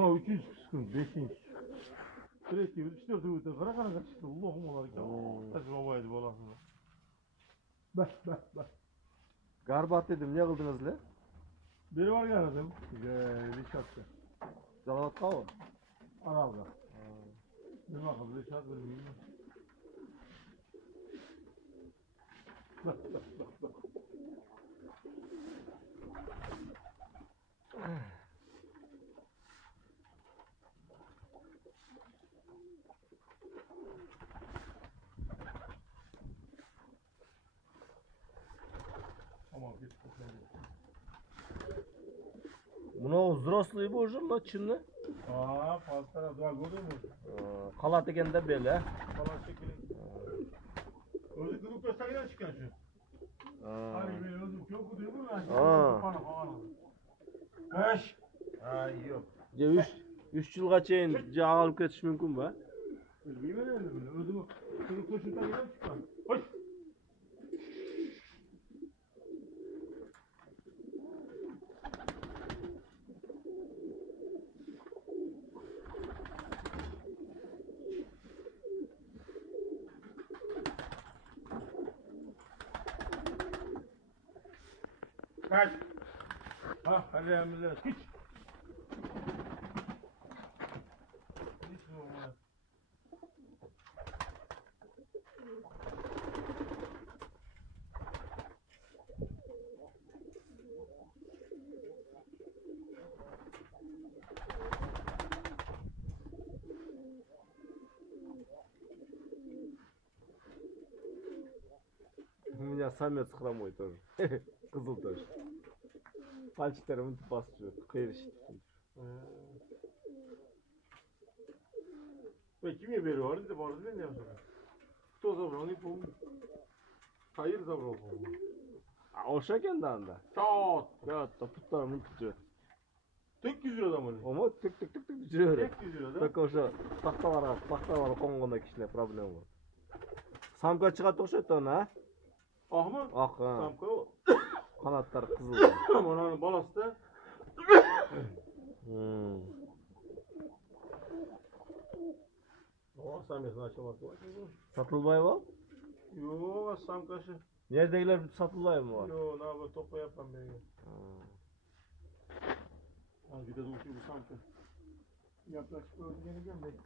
Bana 3. çıkın, 5. Direkt gibi 3-4 öğütten kara kaçtı. Allah'ım olar ki. Hadi babaydı bu lafını. Bak. Garbat dedim, ne kıldınız le? Biri var yaradım. Rişat'ta. Zalavat kavga. Aralda. Bir bakalım Rişat bir bilmiyorum. Bak. Tamam git. Buna взрослый boğuşur la Çinli. Pastara dua görüyor musun? Kalat eken de böyle. Falan şekilde. Özü kırık göstergen çıkan şu. Hani böyle özü çok kuduyor mu? Beş. Ay yok. 3 yılga çeyin alıp ketiş mümkün mü? Bilmiyorum öyle. Özü kırık göstergen çıkan. Hoş. Kaç. Hadi emriler. Hiç. Hiç mi olmaz? У меня самец хромой тоже. Кызыл тоже. Пальчиктерimi basıyor. Kıyır işte. Ve kime veriyor? De vardı ben ne yapacağım? Кто забрал, не помню. Hayır забрал, по-моему. Oşa kendi anda. Çat. Ya topuklarımı tutuyor. Tek 100 liradan mı? Ama tık duruyor. Tek 100 liradan. Tek oşa taktalara konğunda kişiler problem var. Samka çıkarttı oşa etti ona ha? Ah mı? Ah ha. Samka o. Kanatları kızıl. Onun balası da. O samyasını açamak var. Satılbay var? Yo samkası. Neredekiler satılbay mı var? Yo ne yapayım topa yapan beni. Bir de bu samka. Yaklaşık öldüğünü gelmedi.